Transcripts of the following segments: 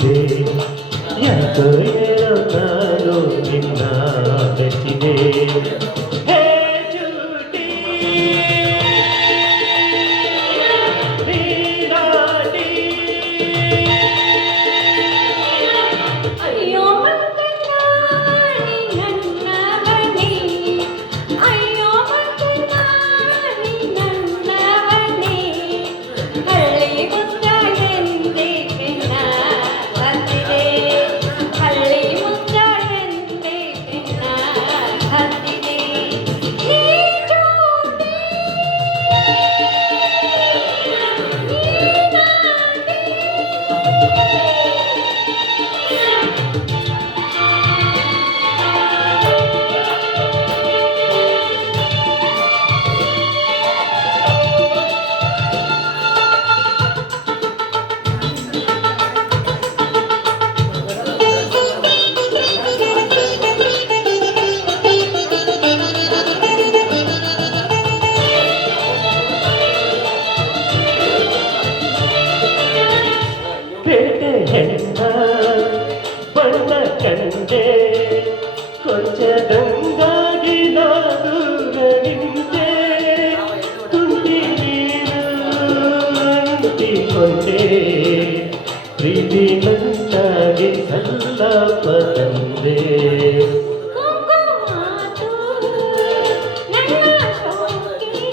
ಬೆಚ್ಚಿದೆ ಯಾಕೋ ಏನೋ ನಾನು ನಿನ್ನ ಬೆಚ್ಚಿದೆ ಹೇ ಚೂಟಿ ನೀರಾಟಿ ಅಯ್ಯೋ ಮಂಕಣ್ಣ ನೀ ನನ್ನವನೇ ಅಯ್ಯೋ ಮಂಕಣ್ಣ ನೀ ನನ್ನವನೇ ಹಳ್ಳಿ ಮುದ್ದಾಳೆಂದೇ ಬೆನ್ನ ಹತ್ತಿದೆ ಹಳ್ಳಿ ಮುದ್ದಾಳೆಂದೇ ಬೆನ್ನ ಹತ್ತಿದೆ ನೀ ಜೋಡಿ ಪೇಟೆ ಹೆಣ್ಣ ಬಣ್ಣ ಕಂಡೆ ಕೊಂಚದಂಗಾಗಿ ನಾದೂರ ನಿಂತೆ ತುಂಡಿ ನೀರು ಅಂಟಿಕೊಂಡೆ ಪ್ರೀತಿ ನಂಟಾಗಿ ಸಲ್ಲಪ್ಪ ತಂದೆ ಮಾತು ನನ್ನ ಶೋಕಿ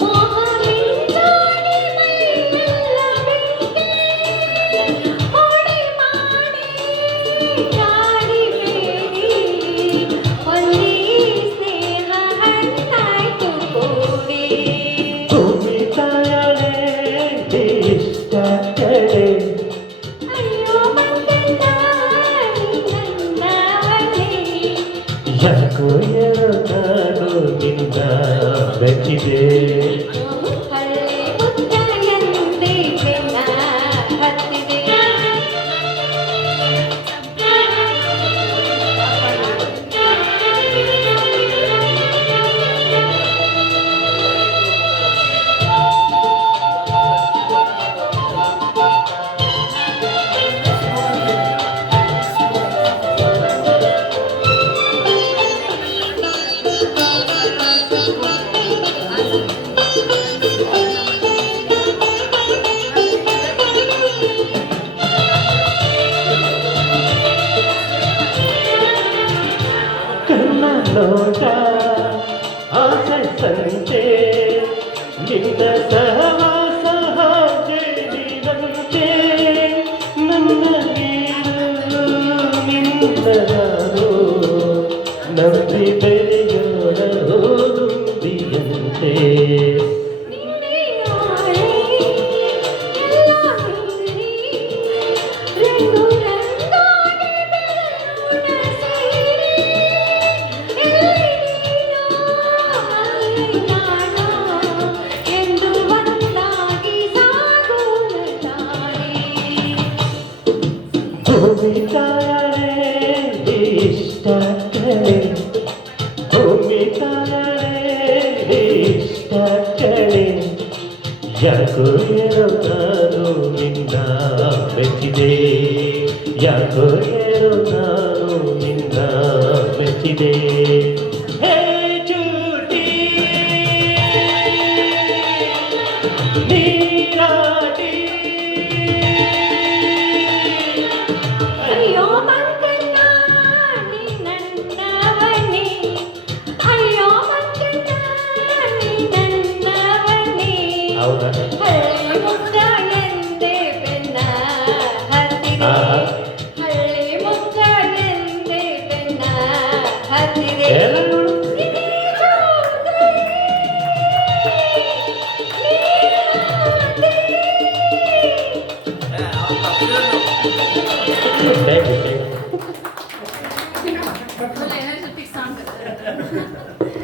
ಮೋಹನಿಂದಾಡಿ ಮೈಯೆಲ್ಲ ಬೆಂಕಿ ಹೊಡಿ ಮಾಡಿ ಗಾಳಿ ಬೇಡಿ ಹೊಲ್ಲಿ ಸ್ನೇಹ ಹಣ್ಣಾಯ್ತು ಕೂಡಿ ಭೂಮಿ ತಾಯಳೆ ಇಷ್ಟ ಕಡೆ ಅಯ್ಯೋ ಮಂಕಣ್ಣ ನೀ ನನ್ನವನೇ ಯಾಕೋ ಏನೋ ನಾನು ನಿನ್ನ ಬೆಚ್ಚಿದೆ ಹಳ್ಳಿ ಮುದ್ದಾಳೆಂದೇ ಬೆನ್ನ ಹತ್ತಿದೆ ಕಣ್ಣ ನೋಟ ಆಸೆ ಸಂತೆ ನಿನ್ನ ಸಹವಾಸ ಹಾಗೆನಿನಂತೆ ನನ್ನ ನೀರು ನಿನ್ನ ನಾನು ನಂಬಿ ಬೆಳೆಯೋಣ ಹೋದುಂಬಿಯಂತೆ ನಿನ್ನೆ ನಾಳೆ ಎಲ್ಲ ಮೀರಿ ರಂಗು ರಂಗಾಗಿ ಬೆರಳೋಣ ಸೇರಿ ಎಲ್ಲಿ ನೀನೋ ಅಲ್ಲಿ ನಾನೋ ಎಂದು ಒಂದಾಗಿ ಸಾಗೋಣ ತಾನೇ ಭೂಮಿ ತಾಯಳೆ ಇಷ್ಟ ಕಡೆ ಭೂಮಿ ತಾಯಳೆ ಇಷ್ಟ ಕಡೆ ಯಾಕೋ ಏನೋ ನಾನು ನಿನ್ನ ಬೆಚ್ಚಿದೆ ಯಾಕೋ ಏನೋ ನಾನು ನಿನ್ನ ಬೆಚ್ಚಿದೆ ಹೇ ಚೂಟಿ ನೀರಾಟಿ ಅಯ್ಯೋ ಮಂಕಣ್ಣ ನೀ ನನ್ನವನೇ ಅಯ್ಯೋ ಮಂಕಣ್ಣ ನೀ ನನ್ನವನೇ ಹೌದಾ ಹಳ್ಳಿ ಮುದ್ದಾಳೆಂದೇ ಬೆನ್ನ ಹತ್ತಿದೆ ಹಳ್ಳಿ ಮುದ್ದಾಳೆಂದೇ ಬೆನ್ನ ಹತ್ತಿದೆ ಹೇಳು Full energetic song.